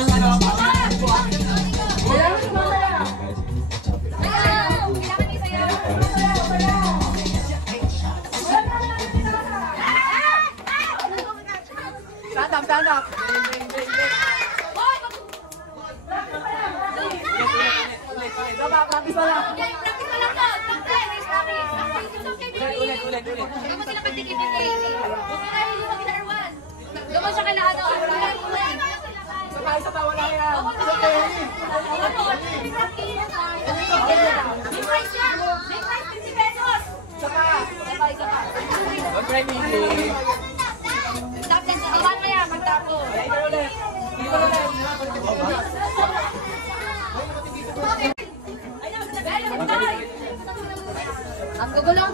Stand up. Practice lang. Ulit. Gawa sila pagdikit-dikit. Gawa siya kay ano. Isa pa, wala yan. May price yan. May price 50 pesos. Isa pa. Okay, Miki. Stop lang. Gawan mo yan. Magtapo. Ulit. Ang gugulo.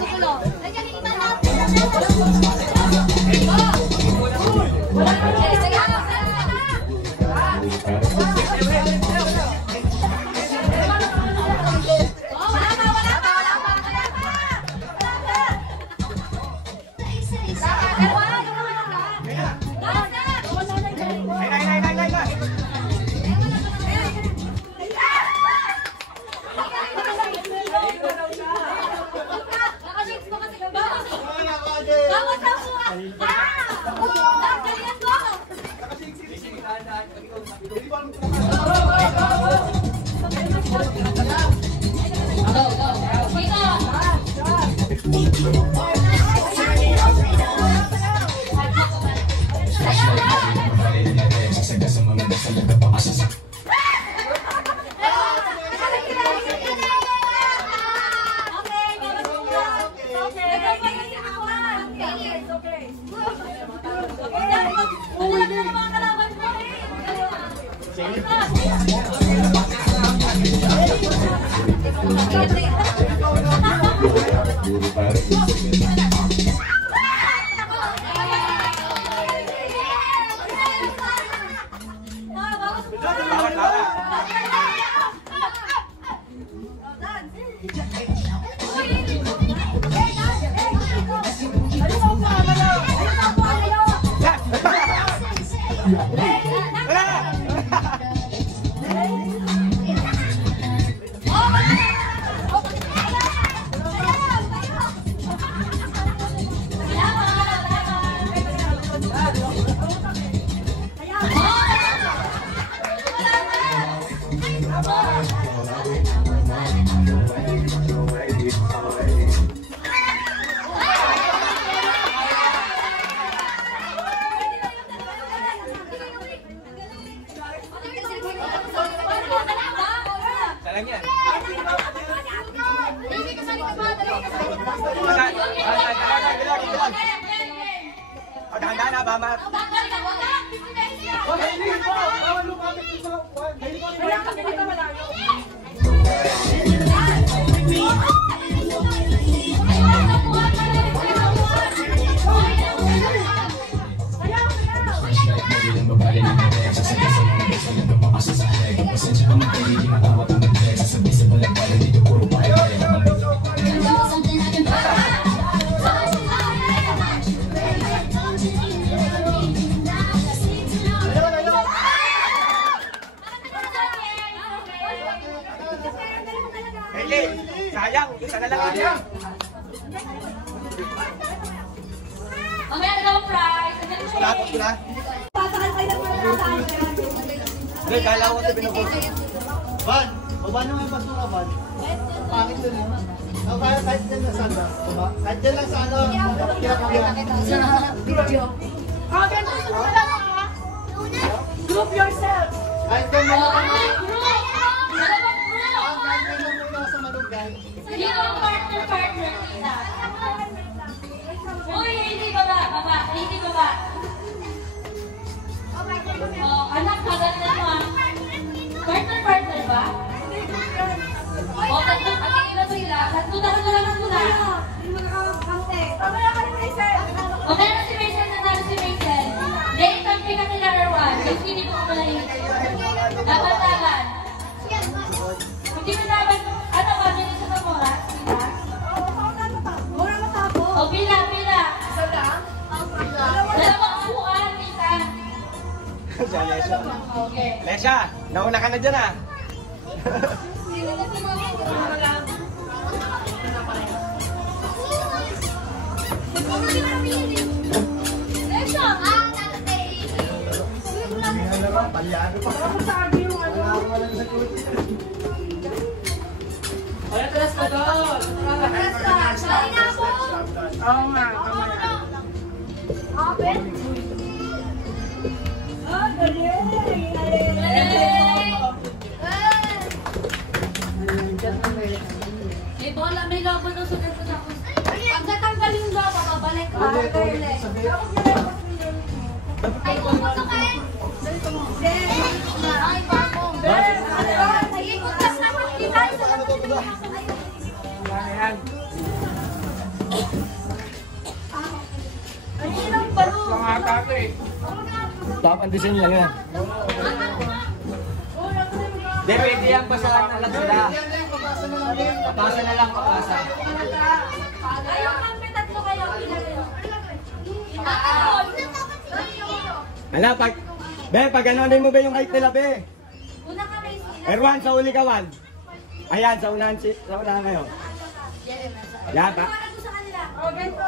Sayang, isa na lang yan. Mamaya na lang prize. Tapos ko na. Hindi, kala ko ito binabot. Van, baba nyo nga yung basura, Van. Pangit dun yun. Kahit dyan na sana. Kahit dyan lang sa ano. Group yourself. Kahit dyan lang. Hindi ko partner kita. Uy, hindi baba. Hindi baba. Oh, anak, maganda mo ah. Partner ba? Oh, tatlong na sila. Tuna. Okay na si Mason, nanalo si Mason. Dahil kampi ka nila Erwan. Kasi hindi mo kumalahin. Dapat. Hindi mo dapat. Ano ba? Hindi sa pamora? O, pila. Dalawang upuan, Mita. Si Alessia. Okay. Alessia, nauna ka na dyan ah. Palyado pa. Atras ka doon. Atras ka. Sorry na po. Oo nga, mamaya. Open. Ah, galing. May bola, may lobo ng sugat ko sa kus. Pag natanggalin yung lobo, babalik ka. Ay, pumunta ka eh. Ay, bako. Ay, putas na kita. Ayan. Ay, ilang baro. Mga tate. Top and design lang yan. Hindi, pwede yan. Basahan na lang sila. Papasa na lang, papasa. Ayaw kami tatlo kayo. Hala, pag anonin mo ba yung height nila, be? Una kami sila. Erwan, sa uli ka, Wan. Ayan, sa unahan kayo. Yan, pa. Ano sa kanila? O, ganito.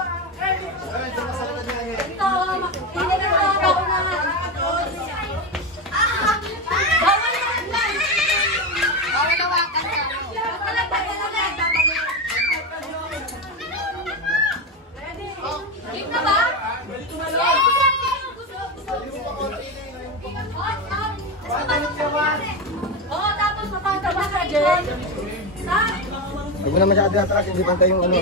Huwag mo na masyado atras, hindi pantay yung ano.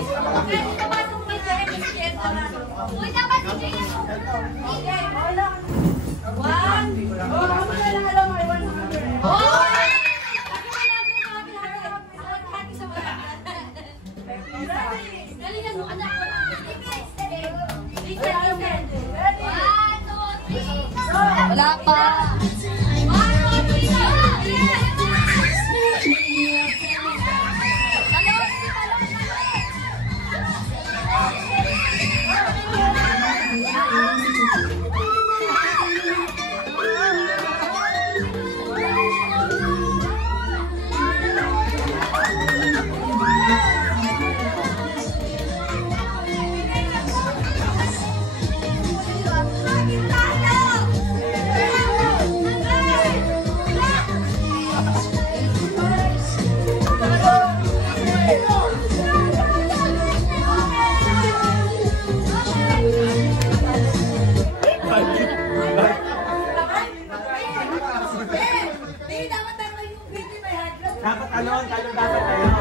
Wala pa. Dapat talon dapat kayo.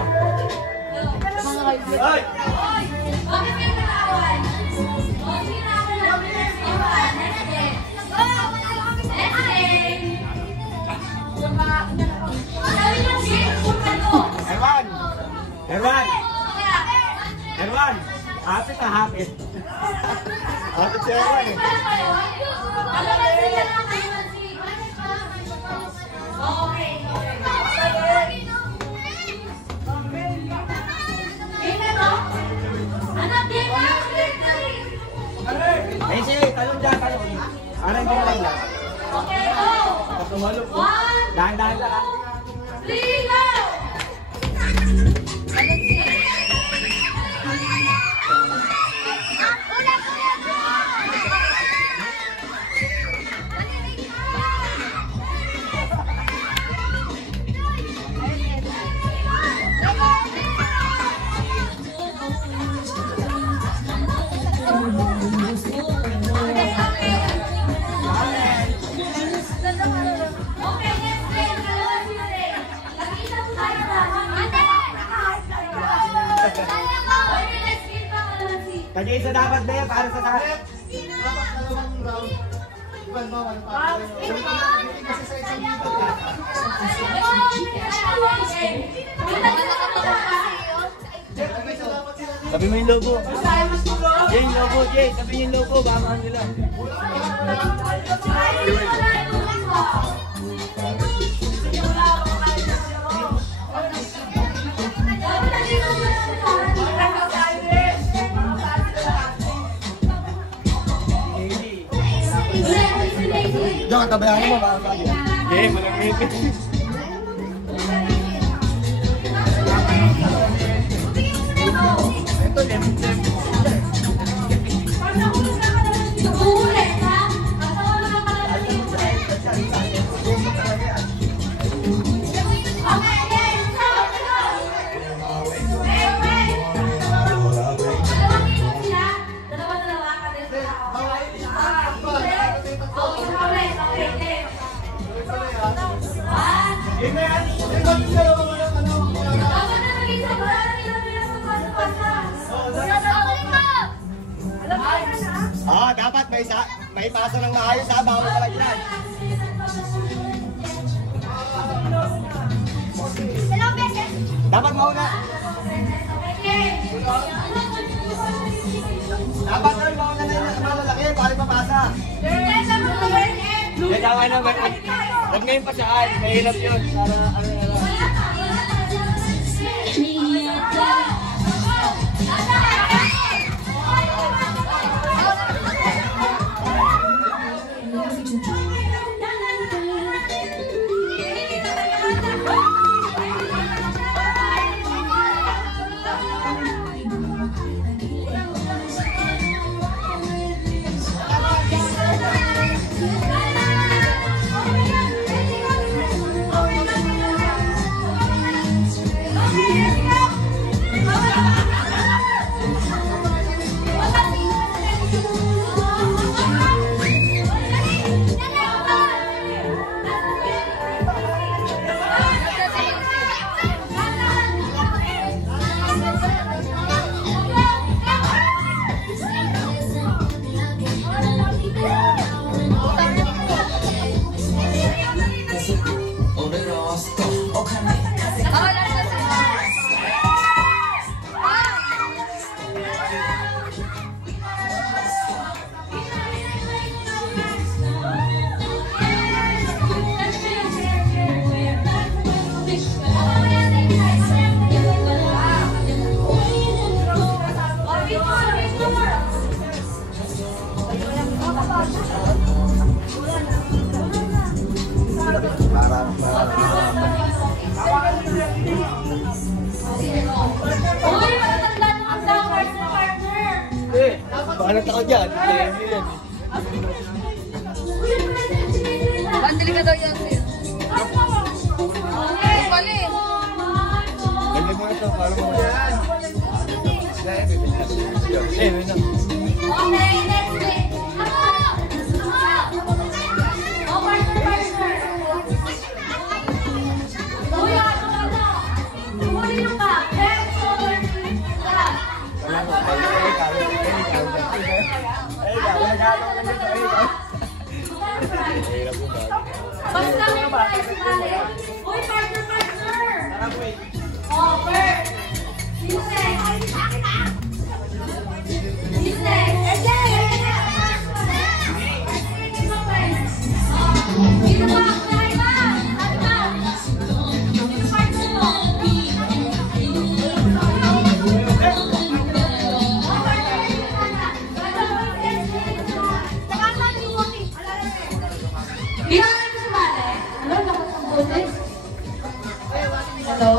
Ay! Bakit kayo nakawan? O, sige na ako lang. Iwan. Sabi niyo, sige, punta ko. Erwan! Erwan! Hapit na hapit. Hapit si Erwan eh. Okay. Anak din ba? Ay, sige, talon dyan, talon. Parang hindi lang lang. Okay, go! Tumalo po. 1, Dahan-dahan lang. 3, go! Kanya isa dapat ba yan para sa tayo? Dapat dalawang round. Iban bawal pa. Kasi sa isang dito ka. Sabi mo yung logo. Jay, yung logo, Jay. Sabi yung logo, baka nila. Doon, tabayan mo, baka kaya. Okay, malamit. Ito, lemon. Ulit, ha? Asawa na lang pala ng ulit. Okay, again. Go, go. Wait, wait. Dalawang ikot sila. Dalawa-dalawa ka din sa tao. Oh, isa ulit. Okay, okay. One. Dapat na mag-isa. Wala na nila pinapapasa-pasa. Alam mo na na? Oo, dapat may pasa ng maayos ha, baka makalagyan. Dapat mauna. Dapat mauna na yung malalaki, baka mapasa. Kaya naman, at ngayon pa siya, mahirap yun. Uy, matatanda na ang dapat na partner. Paano ako dyan? Bandili ka daw yan, sir. Bali. Ganda mo ito, parang mo. Okay, next week. Oh, partner. Uy, ano ka na? Tumuli nyo ka. Head, shoulder, knees. Basta may price, mali. Uy, partner. Oh, Bert. Hello?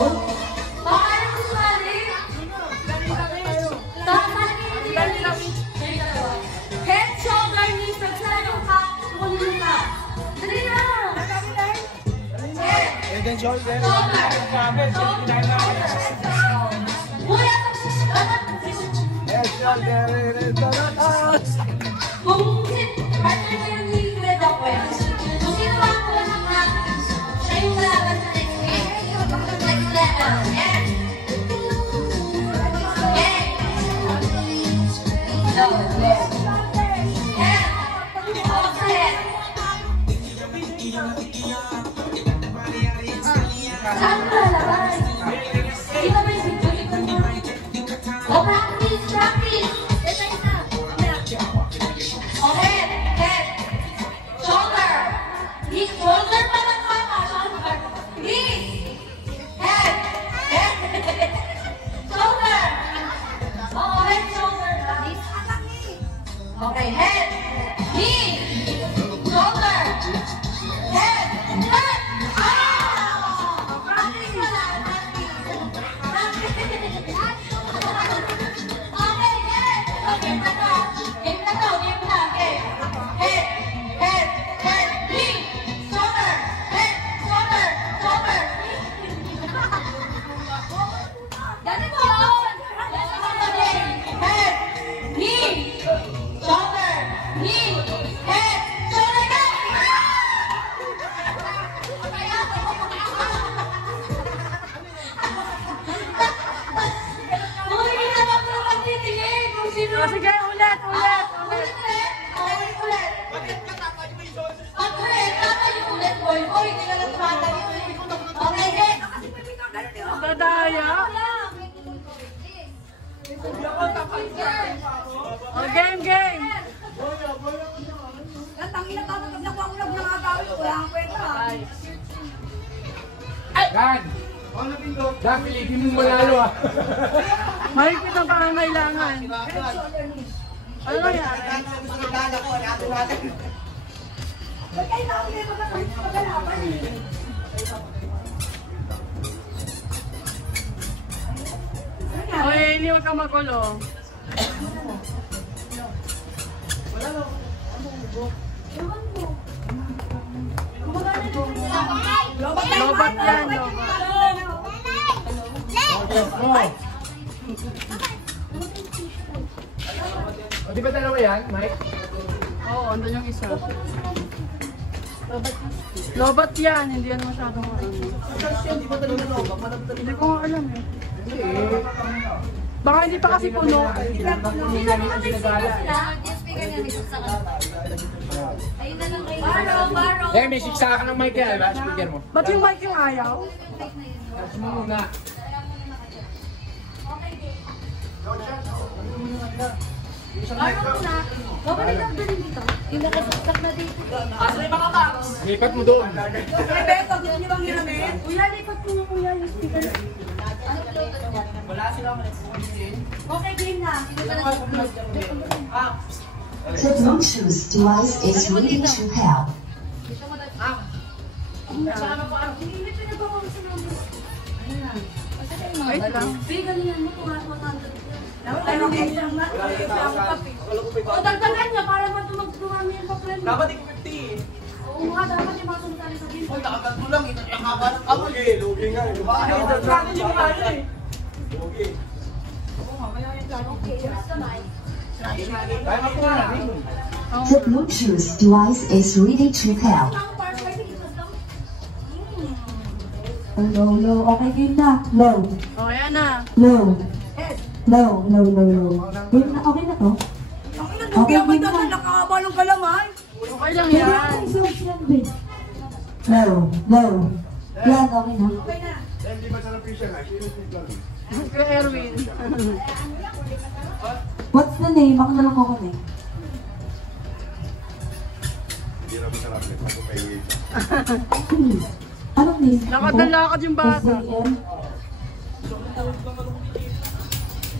Paano ko sumali? Head, shoulder, knees, pagsalang ka, tukulin ka. Dali na! Head, Head and shoulder. shoulder, Uy, Head, shoulder. kung partner mo yung liquid ako eh. Kung sino ba ako ng siya yung malaban sa next week. Next level. Yes. Yes. No, left. Yes. Offset. Saan ka lalabas? Dito ba yung video? O, practice, practice. Isa. O, head, shoulder. Shoulder pa lang mama, shoulder. Knees, head, shoulder. O, head, shoulder. Okay, head, knees, shoulder, nahiya? Oh, game, game! Gan! Dan, pilitin mo manalo ah. Mahigpit ang pangangailangan. Ano nangyari? Oy, hindi wag kang magulo. Lobat yan, lobat. O, di ba dalawa yan, Mike? Oo, andun yung isa. Lobat yan, hindi yan masyadong ano. Hindi ko nga alam eh. Baka hindi pa kasi puno. Eh, may siksa ka ng mic yan, diba? Speaker mo. Ba't yung mic yung ayaw? Tapos mo muna. Lipat mo doon. Kuya, lipat mo kuya yung speaker. Okay, game na. The Bluetooth device is ready to pair. Wait lang. O, dagdagan niya para dumami yung papel. Dapat ikaw 50. Oo nga, dapat yung mga sumutali sa game. Uy, nakagat mo lang. Ang haba ng kamay. Lugi nga. Ay, dagdagan yung kamay eh. Lugi. Kaya ako na. The Bluetooth device is ready to pair. Low, low. Okay, game na. Low. O, ayan na. Low. Low, low, low, low. Game na, okay na to? Okay, game na. Nakakabalong ka lang, ay. Okay lang Game yan. na, i-search yan, babe. Low, low. Yan, okay na. Kay Erwin. What's the name? Ako na lang ako na eh. Anong name? Lakad yung bata. S-A-M?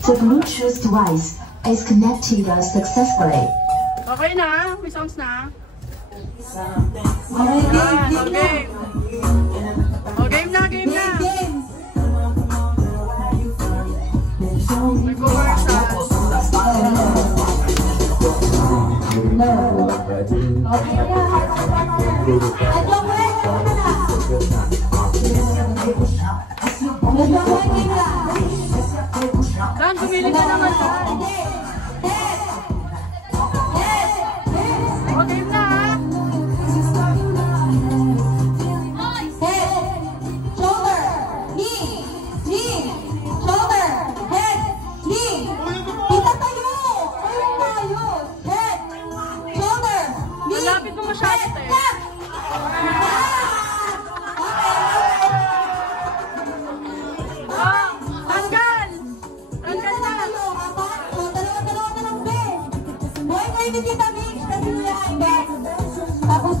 The Bluetooth device is connected successfully. Okay na, may songs na. Okay, game, game na. Okay. O, game na, game na. Game, game. May commercial. No. Okay na. Adjong mo eh, ano na? Adjong mo eh, game na. Dan, sumili ka naman, Dan. O, game na, ha? Head, shoulder, knee, knee, shoulder, head, knee. Itatayo! Ayun na, yun. Head, shoulder, knee, Malapit mo masyado, head, te. neck. Ah, tanggal! Tanggal na! Dalawa na lang, Ben. Boy, kayo ni Tita Mix, kasi niya ay Ben. Tapos,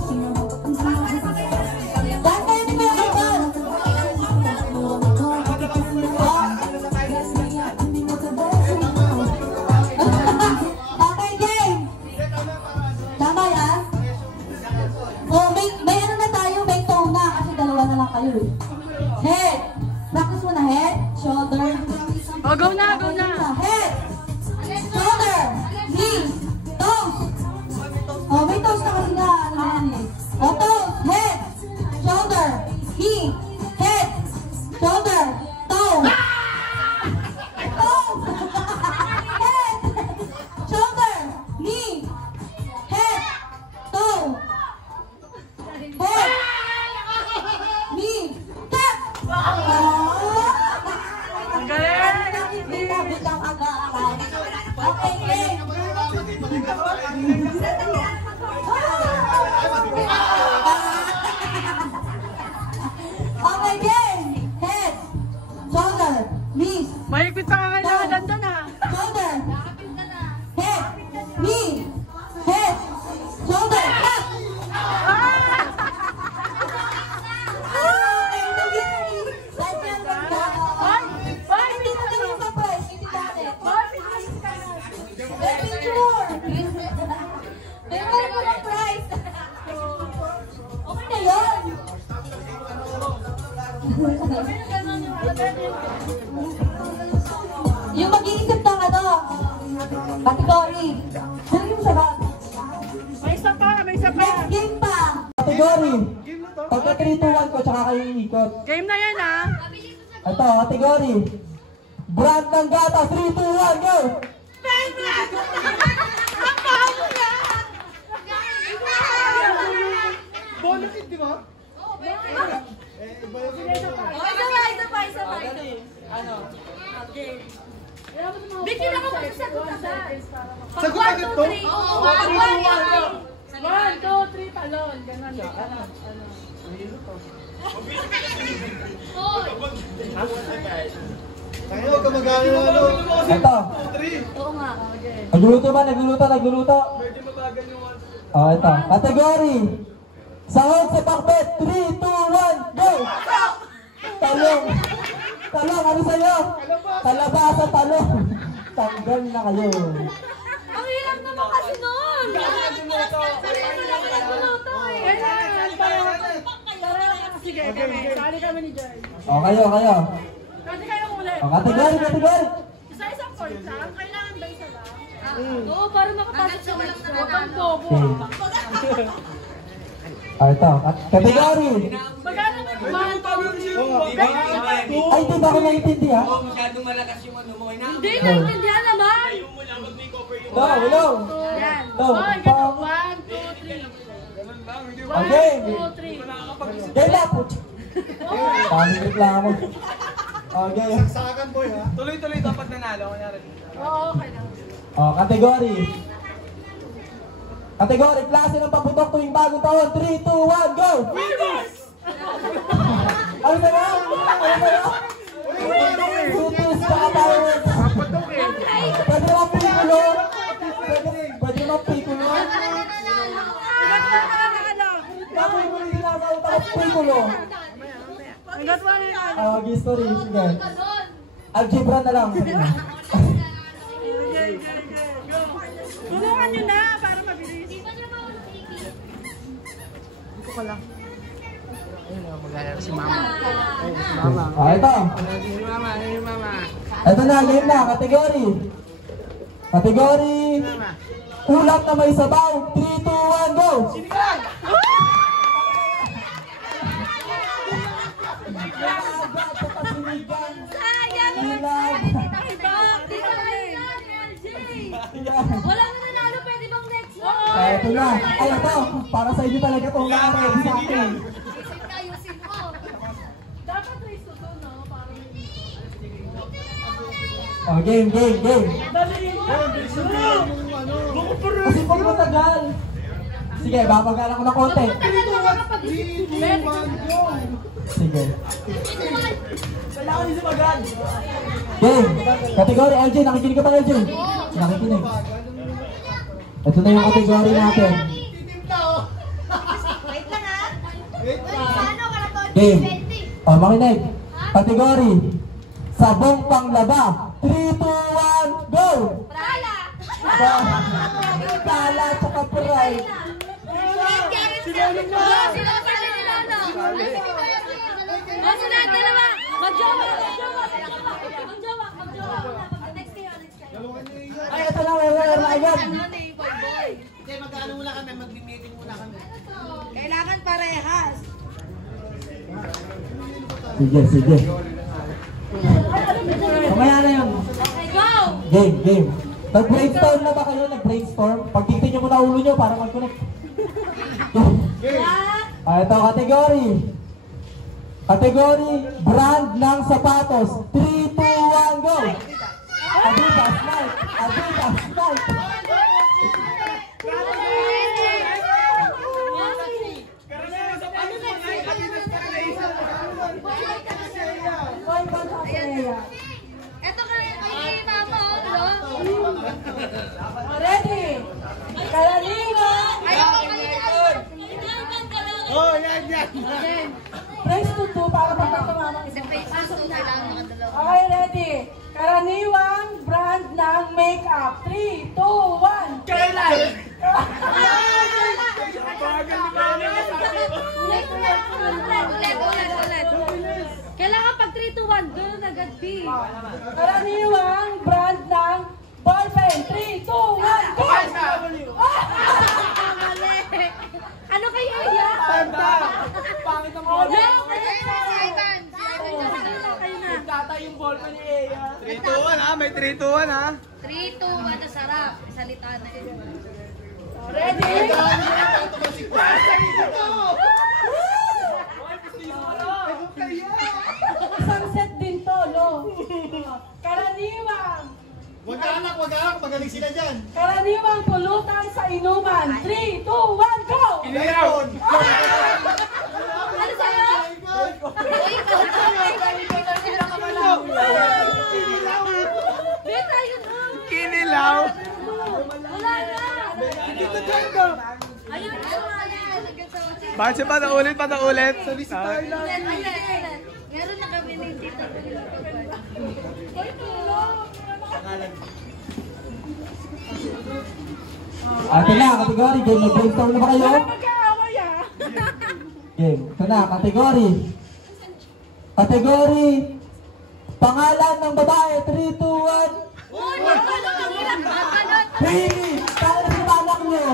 Dan kayo ni Kuya Michael. Okay, game. Tama yan? Oh, may ano na tayo, may tone na, kasi dalawa na lang kayo eh. Head. Practice mo na head, shoulder. O, go na, go na. Head, shoulder, knee, toes. Oh, may toes na kasi na, ano na yan eh. Oh, toes, head, shoulder, knee, head, shoulder, toe. Toes. Head, shoulder, knee, head, toe. Head, knee, tap. Ang galing! Bitaw agad. Mahigpit pa nga kailangan dandan ha. Shoulder. Head. Knee. Head. Shoulder. Up. Yung mag-iisip ng category. Sino yung sabat? May isa pa, may isa pa. Next game pa. Category. Pagka 3-2-1 ko, tsaka kayo iikot. Game na yan ha. Ito, category. Brand ng gata, 3-2-1, go! Bonus hit, di ba? Bigyan ako magsasagot na ba? Sagot agad to? 1, 2, 3, talon. Ganon. Tayo, huwag ka mag-ano ng ano. Ito. Oo nga. Nagluluto ba? Nagluluto. Oh, ito. Category. Sahog sa pakbet. 3, 2, 1, go! Talong. Talong, ano sa'yo? Kalabasa, talong. Tanggal na kayo. Ang hirap naman kasi nun! Sige, kami. Sali kami ni Joy. Oh, kayo. Kasi kayo ulit. Oh, category. Isa-isang point lang. Kailangan ba isa lang? Oo, para makapasok sa next round. Huwag kang bobo. Okay. Oh, ito. Category. Magkano ba? 1, 2, 3. Ay, di ba ako naiintindihan? Masyadong malakas yung ano mo. Hindi, naiintindihan naman! Go, hello. Yan. Go. Oh, ganun. 1, 2, 3. Okay. 1, 2, 3. Game na po. Pangit reklamo. Okay. Saksakan, boy, ha? Tuloy-tuloy dapat nanalo. Oo, okay lang. Oh, category. Category, klase ng paputok tuwing bagong taon. 3, 2, 1, go! Ano sa'yo? Tutus sa kapawin. Pwede naman pikulo. Pwede naman pikulo. Bakit mo rin ginagawa tapos pikulo? Hanggat 1 History, sige. Algebra na lang. Tulungan nyo na para mabilis. Ito. Ito na, game na. Category. Ulam na may sabaw. 3, 2, 1, go! Walang nanalo, pwede bang next round? Ito na. Ay, ito. Para sa inyo talaga itong nangyari sa akin. Ayusin mo. Dapat race to 2, no? Oh, game. Dali mo! Kasi pag matagal. Sige, babagalan ko na konti. Sige. Game. Category LJ. Nakikinig ka pa, LJ? Nakikinig. Ito na yung category natin. Game. O, makinig. Category. Sabong panglaba. 3, 2, 1, go! Tala tsaka pray. Ay, ito na, meron na agad. Hindi, magkano muna kami, mag-meeting muna kami. Kailangan parehas. Sige. Mamaya na yun. Game. Nag-brainstorm na ba kayo? Nag-brainstorm? Pagtitin nyo muna ulo nyo para mag-connect. Ito, category, brand ng sapatos. 3, 2, 1, go! Adidas, Nike. Ito ka rin. Praise to 2 para magkakamama isa. Okay, ready? Karaniwang brand ng makeup. 3, 2, 1. Kailan? Kailangan pag 3 to 1, gano'n agad, B. Karaniwang brand ng ballpen. 3, 2, 1, go! Ano kayo yan? Pangit ang Oh, ballpen. no! Tatay yung ballpen ni Eya. 3-2-1 ha, may 3-2-1 ha. 3, 2, 1, sarap. Salita na yun. Ready? Isang set din to, no? Karaniwang. Wag ka anak, magaling sila dyan. Karaniwang pulutan sa inuman. 3, 2, 1, go! Inilaw! Ano sa'yo? Beta yun, Kinilaw! wala na. Dito dyan ko! Ayun, Bakit siya pa na ulit? ulit. Meron na kami ng tita. Ito na, kategory. Game, mag-brainstorm na ba kayo? Magkaaway ah. Game. Ito na, kategory. Kategory. Pangalan ng babae. 3, 2, 1. Baby! Kaya na sa anak nyo.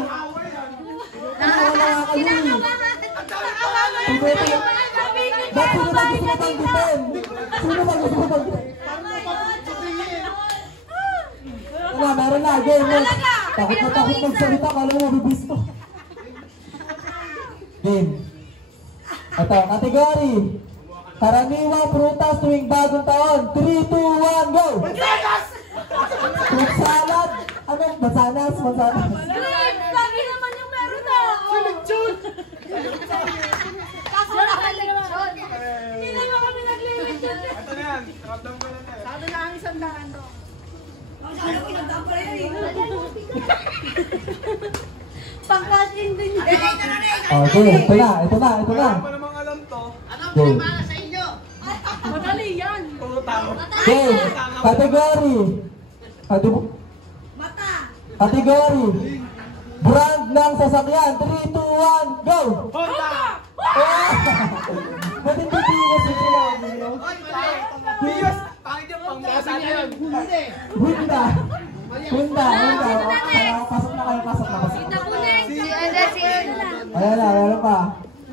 Ba't sino ba gusto mo pang-defend? Sino ba gusto mo pang-defend? Ano, meron na. Game. Takot na takot magsalita. Kala mo mabibis to. Game. Ito, kategory. Karaniwang prutas tuwing bagong taon. 3, 2, 1, go! Fruit salad. Ano? Mansanas? Mansanas. Sabi naman yung meron na. Hindi naman kami naglilitsyon. Ito na yan, ramdam ko lang yan. Sabi na ang isang daan to. Pangkasin din yun. Okay, ito na. Wala pa namang alam to. Go. Madali yan. Tutang. Game. Kategory. Kategory. Brand ng sasakyan. 3, 2, 1, go! Honda! Ba't hindi Vios yung sila? Bios! Pangit yung pangmasa na yun. Honda. Pasok na kayo, pasok na. Ayan na, meron pa.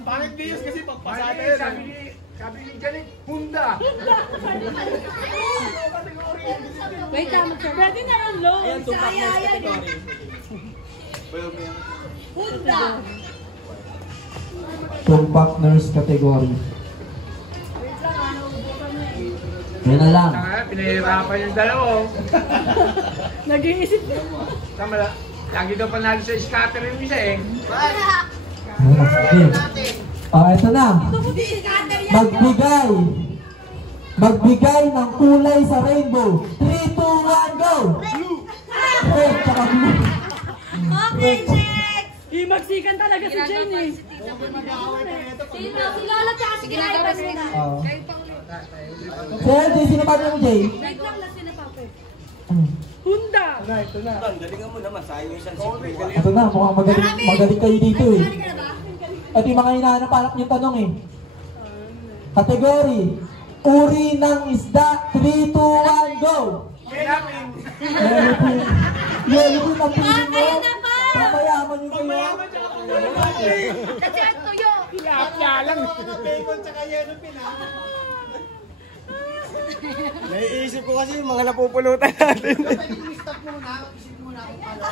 Pangit Bios kasi pagpasa na yun. Sabi ni Janet, Honda! Wait lang, Pwede na ang low. Ayan, tupak na yung category. Tumpac nurse category. Yan na lang. Pinahirapan yung dalawa. Nag-iisip. Tama lang. Lagi daw panalo sa scatter yung isa eh. Ito na. Magbigay ng kulay sa rainbow. 3, 2, 1, go! Red, tsaka blue. Okay, next! Magsikan talaga si Jenny. Sino? Kilala siya kasi ginagawa nila. Si LJ, sino ba yung Jay? Wait lang lang sinapape. Honda. Ito na, mukhang magaling kayo dito eh. Ito yung mga hinahanap-hanap niyong tanong eh. Kategory. Uri ng isda. 3, 2, 1, go! Yellow po ang piling mo. Papayaman nyo kayo. Kasi ang tuyo. Bacon tsaka yellow pin ha. Naiisip ko kasi yung mga napupulutan natin. Pwede kong stop muna. Isip muna akong pala.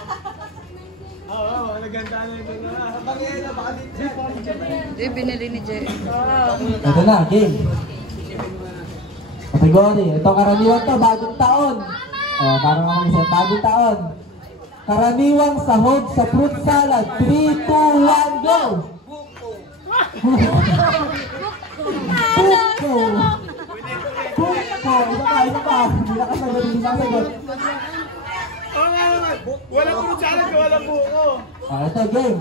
Oo, naganda na ito na. Bakit na, baka dito yan. Binili ni Jay. Ito na, game. Kategory. Ito karaniwan to, bagong taon. Parang ako isa, bagong taon. Karaniwang sahog sa fruit salad. 3, 2, 1, go! Buko. Isa pa. Hindi na kasagot, hindi na kasagot. Oo nga naman. Walang fruit salad, walang buko. Ito, game.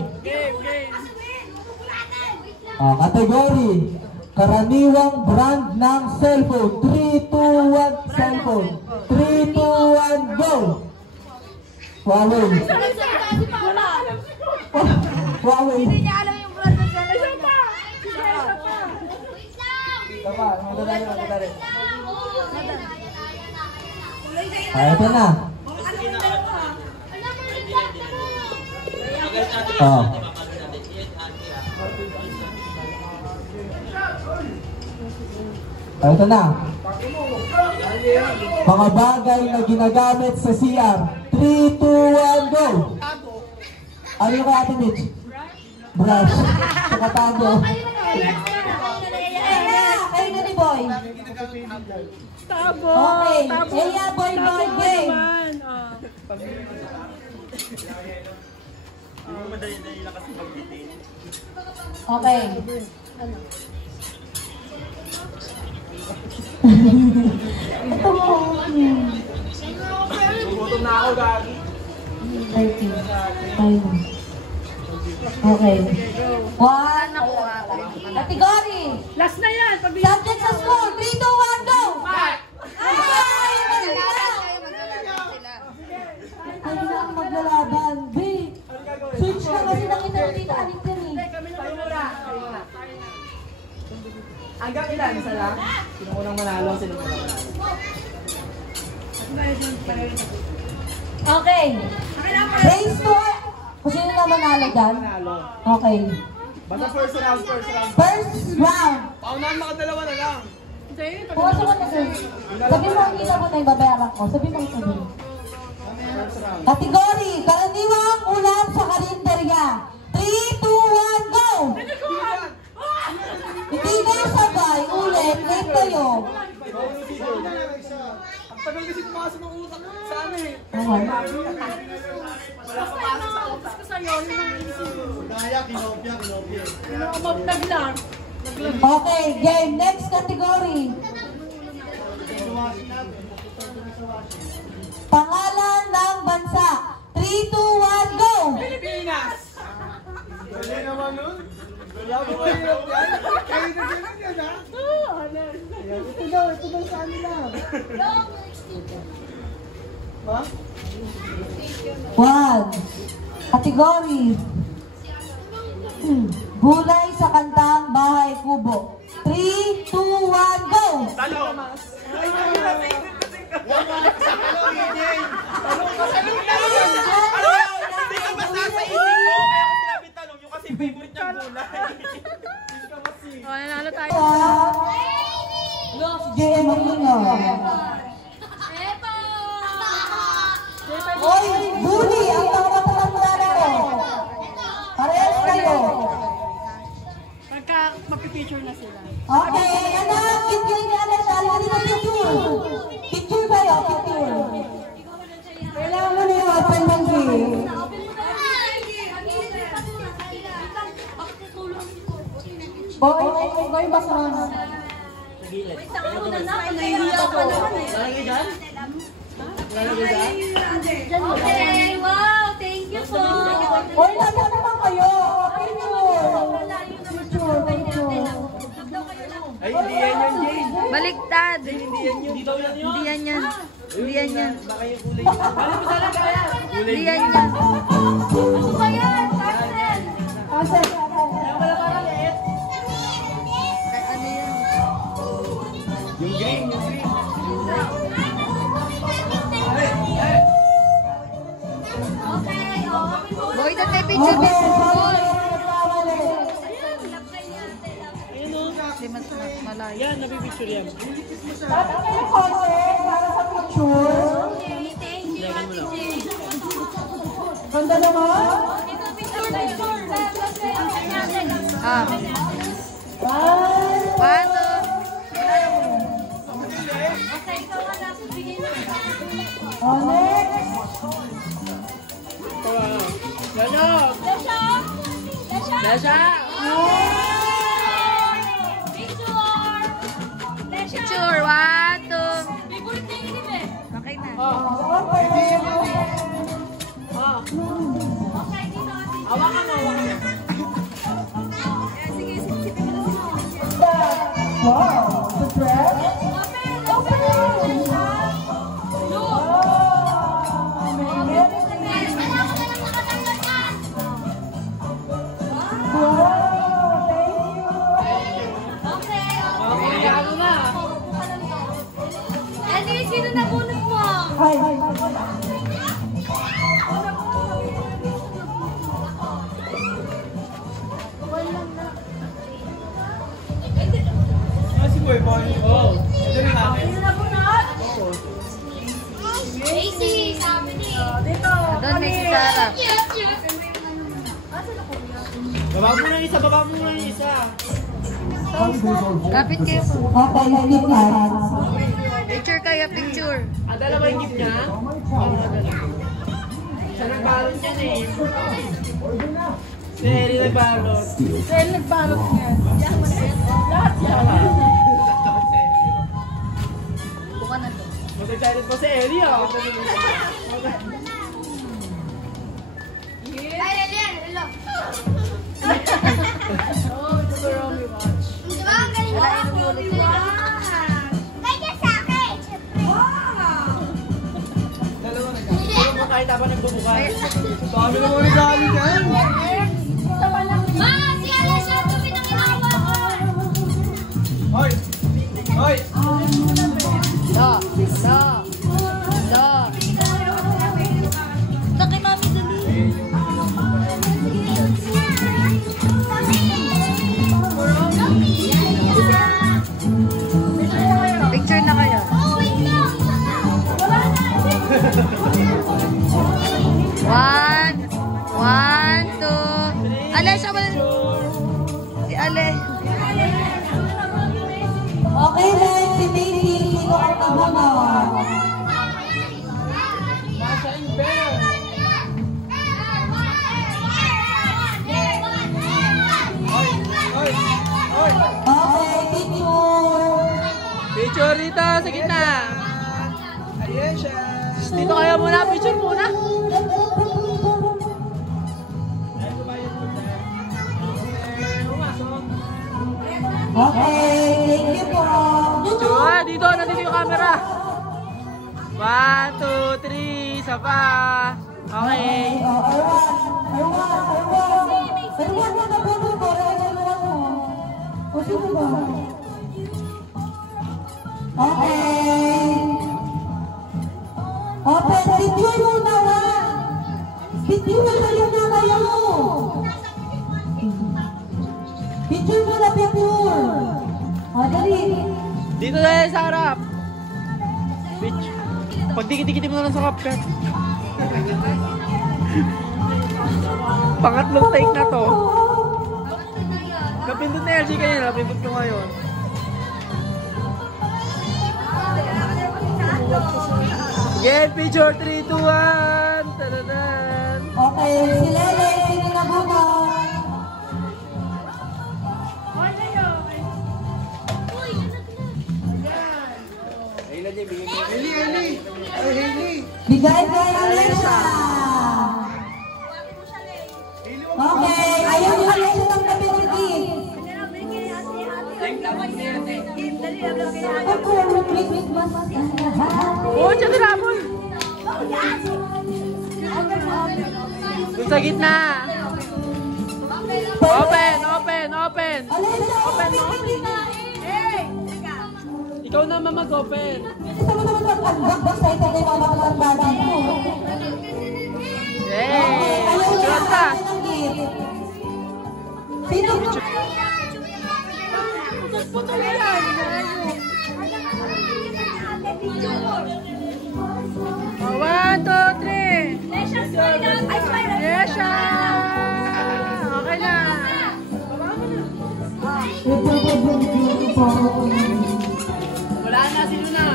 Category, karaniwang brand ng cellphone. 3, 2, 1, cellphone. 3, 2, 1, go! Huawei. Huawei. Hindi niya alam yung brand ng cellphone. Isa pa! Ito na. Oh. Ito na. Mga bagay na ginagamit sa CR. 3, 2, 1, go! Ano yung kay Ate Mitch? Brush. Nakatago. Kayo na ni Boy. Tabo! Okay. Tabo! Eya, boy, boy, game. naman. Okay. Ito mo. Gutom na ako, Gagi. 30. Okay. 1. Category. Last na yan! Subject sa school. 3, 2, 1, go! Ay! Ay, na ang maglalaban. B. Switch na kasi ng internet. Aling din eh. Hanggang ilan? Isa lang? Sino unang manalo? Sino unang manalo? Okay. Race to kung sino na manalo dyan? Manalo. Okay. Basta first round, first round. First round. Paunahan makadalawa na lang. Pumasok mo na sir. Sabi mo ang kita mo na yung babayaran ko. Sabi mo ang sabi. First round. Kategory. Karaniwang ulam sa karinderya. 3, 2, 1, go! Hindi kayo sabay. Ulit. Late kayo. Ang tagal kasi pumasok ng utak sa amin eh. Okay. Wala sa pasok sa utak. Kaya, kinopya. Mabdag lang. Okay. Game. Next category. Pangalan ng bansa. 3, 2, 1, go! Pilipinas! Dali naman nun. Wala mo mahirap yan. Kayo na ganun yan ha. Ito daw sa amin na. Ha? 1. Category. Gulay sa kantang Bahay Kubo. 3, 2, 1, go! Talo! Ay, kaya na Huwag ka sa talong, Eugene. Hindi ka basta sa isip ko. Kaya ko sinabi talong. Yung kasi favorite niyang gulay. Hindi ka kasi. O, nanalo tayo. JM Marino. Oy, bully! Ang mga matatanda na ko. Parehas kayo. Pagka mapipicture na sila. Okay, anak, picture niya na siya. Halika dito, picture. Picture kayo, picture. Kailangan mo na yung open monkey. Boy, basahan. Okay, wow, thank you po. Oy, nasa naman kayo. Picture, picture. Ay, hindi yan yan, Jane. Baliktad. Hindi yan yun. Hindi daw yan yun. Hindi yan yan. Hindi yan yan. Baka yung kulay yun. Bali mo talaga yan. Kulay Hindi yan yan. Ano ba yan? Pastel. Asa, Ano yan? Yung green, yung green. Okay, Boy, dati picture mo. Boy. Hindi mas malayo. Yan, nabibicture yan. Dapat kayo konti para sa picture. thank you. Ganda naman. Ah. Bye. Paano? Oh, next. Dasha. Picture. 1, 2. Okay na. Okay. Hawakan mo, hawakan mo. Sige. Wow! Surprise! Open! Sino nabunot mo? Ay! Si Boy Boy. Oh. Ito rin namin. Sino nabunot? Casey, sabi ni. Dito. Doon may si Sarah. Baba mo ng isa, baba mo ng isa. Kapit kayo po. Okay, skip hands. Picture kayo, picture. Adala ba yung gift niya? Oo, adala. Siya nagbalot yan eh. Si Eri nagbalot. Dahil nagbalot niya. Lahat yan. Buka na to. Mag-excited po si Eri ah. Ay, Lilian, hello. Oh, ito ba Romy watch? Di ba? Ang galing mo. Wala, inuulit na yun. Kaya sa akin, syempre. Dalawa na ka. Pero mo kahit habang nagbubukay. Ay, Dami na mga regalo dyan. Ma, si Alicia, ito pinakinawa ko. Hoy! Hoy! da. Da. Da. Ito kay Mami dali. Picture na kayo. Oh, wait lang. One, two. Ale, siya ba? Si Ale. Okay, next, si Daisy. Sino ang nabunot? Nasa in bear. Hoy! Hoy! Hoy! Okay, picture. Picture dito sa gitna. Ayan siya. Dito kayo muna, picture muna. Okay, thank you po. Picture, dito, nandito yung camera. 1, 2, 3, isa pa. Okay. Erwan na nabunod ko. Erwan mo. O, sino ba? Okay. Open, picture muna ha. Picture na kayo na kayo. Picture muna, picture. O, dali. Dito tayo sa harap. Picture. Pagdikit-dikitin mo na lang sa CapCut. Pangatlong take na to. Napindot na LG kanina, napindot ko ngayon. Again, picture 3, 2, 1. Tadadan. Okay, si Lele, sino nabunod? Bigay kay Alesha. Okay, ayaw ni Alesha ng kapitigi. Ako, Christmas. Oh, dyan na rapon. Doon sa gitna. Open, open, open. Alesha, open mo. Ikaw naman mag-open. Isa mo naman mag-unbox sa ito kay mama ko ang bagay mo. Yay! Ayaw niya, Picture ka. ayaw ng gift. Sino mo? Oh, 1, 2, 3. Lesha! Okay na. Wala na, sino na?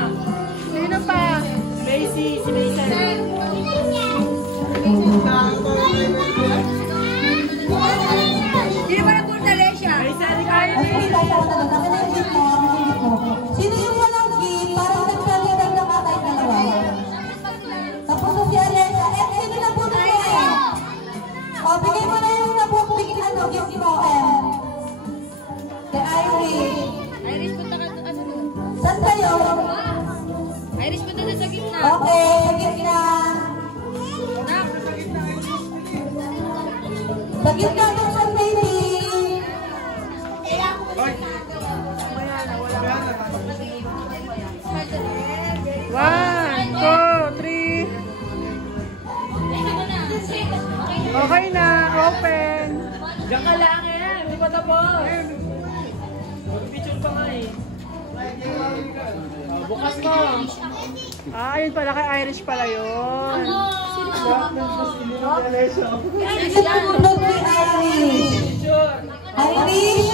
Sino pa? Macy, si Mason. Hindi ba nagpunta Alicia? Mason, kaya Ay, sino yung walang gift? Parang nagsalita na ka kahit dalawa. Tapos na si Alesha. Eh, sino na po na O, bigay mo na yung nabubigay gift mo, Kay Irish. Iris, Saan kayo? Irish mo na sa gitna. Okay, sa gitna. Sa gitna ng sa baby. One, two, three. Okay na, open. Diyan ka lang eh. Hindi pa tapos. Picture pa nga eh. Bukas mo. Ayun pala, kay Irish pala yun. Sinunod ni Irish. Irish.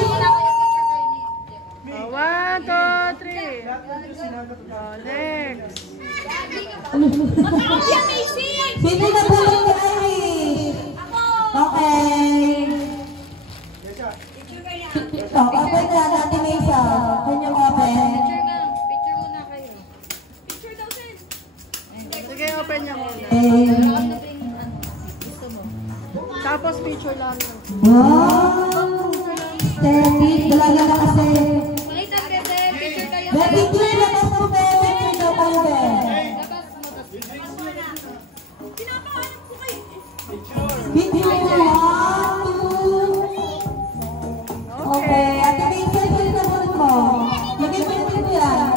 One, two, three. Next. Sino na po ni Irish? Okay. Open na natin may isa. Can you open? Picture muna kayo. Sige, open niya muna. Okay. Tapos picture lang. Wow! Steady, talaga na kasi. Pakita, Bebe. Picture kayo. May picture na kasi po, picture na pa rin. Picture na. Okay, at may picture na mo. Lagay mo yung picture yan.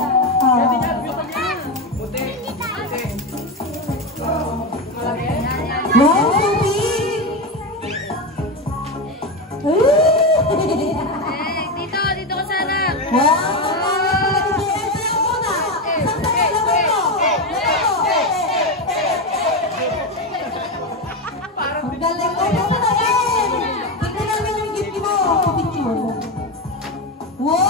Wow, Sophie! Dito ka sana. Ang galing ko na sa akin! Tignan namin yung gift mo. Picture. Wow!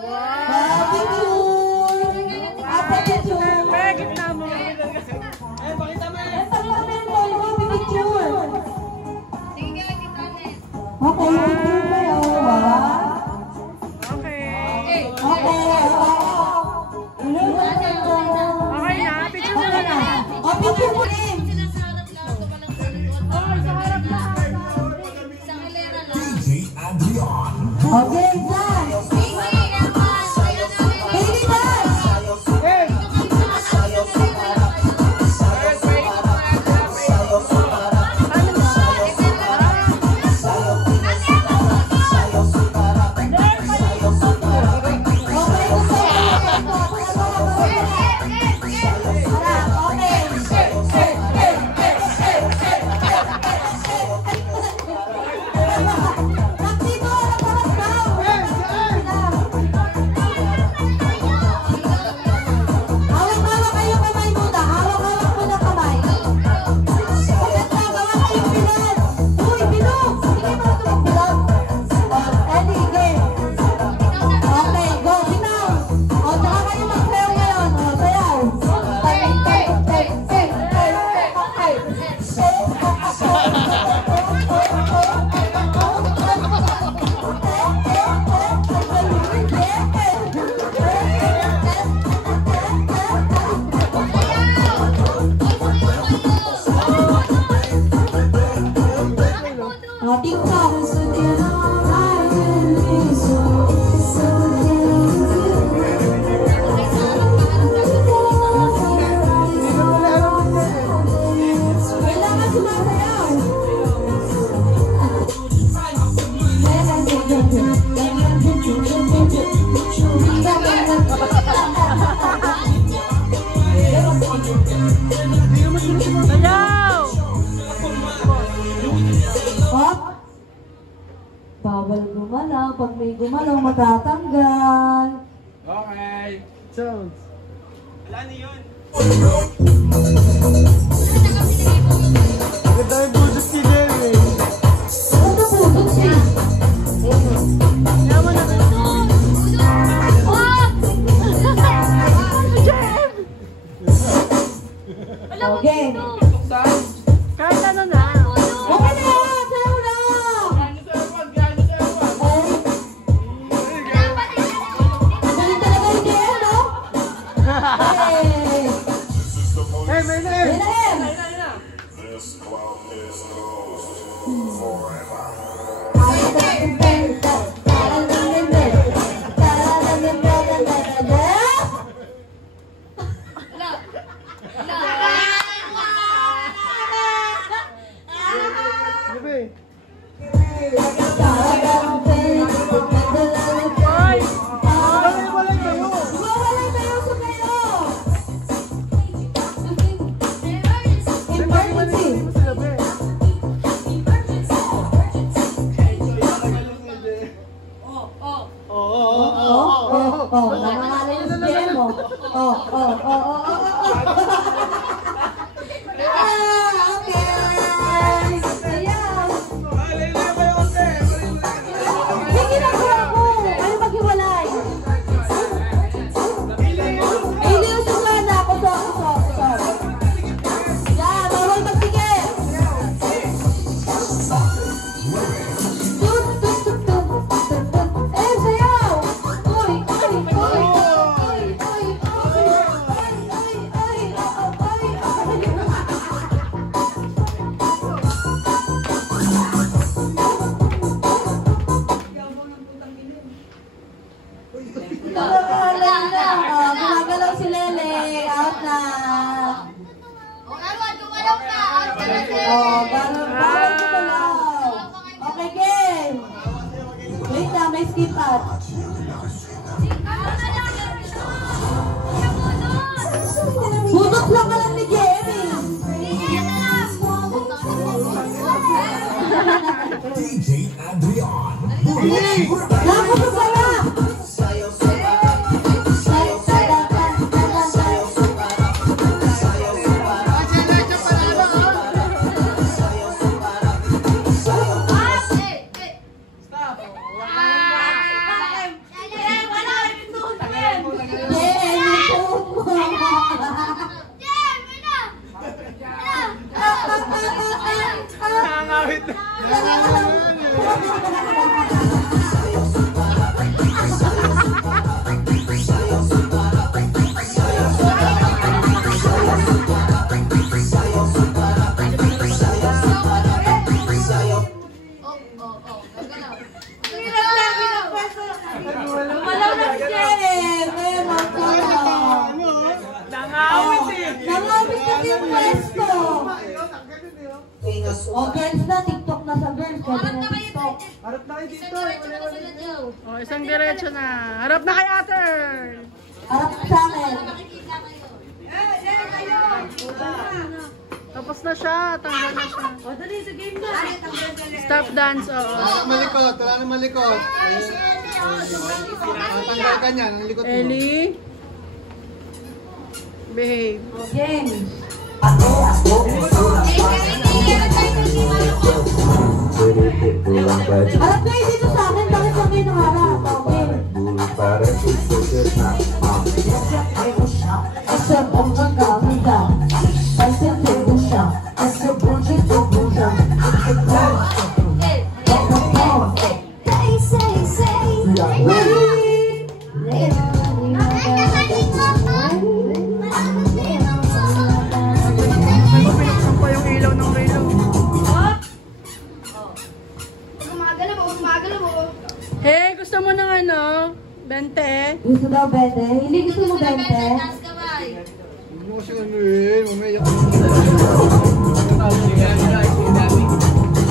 Wow, picture! Ate, picture! Kaya gitna mo. Picture! Sige, dito ulit. Okay, picture kayo. Wow! Okay. Okay, Okay na, picture mo okay na. na. O, picture mo rin. Sila sa harap lang. Tumalang sa likod. Sa harap lang. Sa hilera lang. Okay, dance. Baby dance. Hawak-hawak kayo kamay muna. Hawak-hawak muna kamay. Gawa kayo bilog. Uy, bilog. Sige mo ito bilog. Eddie, game. Okay, go. Sinaw. O, saka kayo mag-sayaw ngayon. O, sayaw. Kailangan sumasayaw. Sayaw! Hop. Bawal gumalaw. Pag may gumalaw, matatanggal. Okay. Sounds. Ganda yung budot si Jerry. Ano po? Doon siya. Okay. Kahit ano na. Okay na! Sayaw na! Galing talaga yung Jerry, no? Hey! Hey, may na Yan na yan! may skip out. Budok lang ka lang ni Jerry. DJ Adrian. Lako mo saya. Nangangawit na. Malaw na si Jerry. Nangawit eh. Nangawit na yung pwesto. O girls na, TikTok na sa girls. Pwede na TikTok. Harap na kayo dito. O, isang diretso na. Harap na kay Ater. Harap sa akin. Tapos na siya. Tanggal na siya. O, dali sa game na. Stop dance, oo. Malikot, wala na malikot. Tanggal ka niyan, ang likot mo. Ellie. Behave. James. Harap kayo dito sa akin. Bakit kami nakaharap? Okay. Pinuksan pa yung ilaw ng relo. Hey, gusto mo ng ano? 20? Gusto daw, Bete? Hindi gusto mo, Bete? Huwag mo kasi ano eh, mamaya.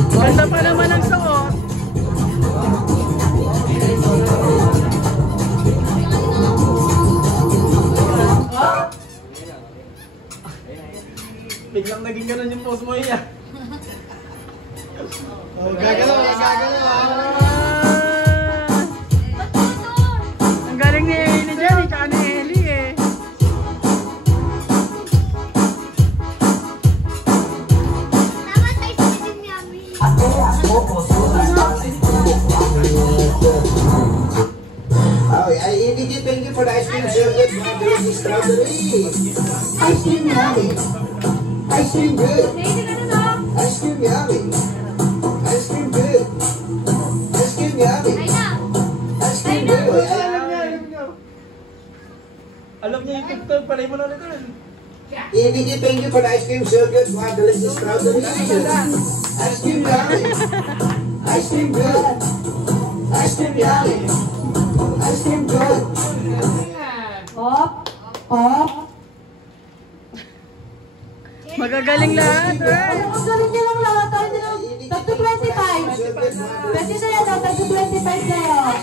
Ganda pa naman ang suot. Biglang naging ganun yung pose mo iya. Oh, gagalaw, gagalaw. Ang galing ni Ellie dyan, tsaka ni Ellie eh. Thank you for the ice cream service. This is strawberry. Ice cream yummy. Ice cream good. Ice cream yummy. Ice cream good. Ice cream yummy. Ice cream good. Alam niya yung TikTok, palay mo na ulit ulit. Thank you for the ice cream service. Wow, delicious strawberry. Ice cream yummy. Ice cream good. Ice cream yummy. Ice cream good. Op. Op. Magagaling lahat, right? Ang galing niya lang lahat. Tag to 25. Pwede na yan, tag to 25 na yan.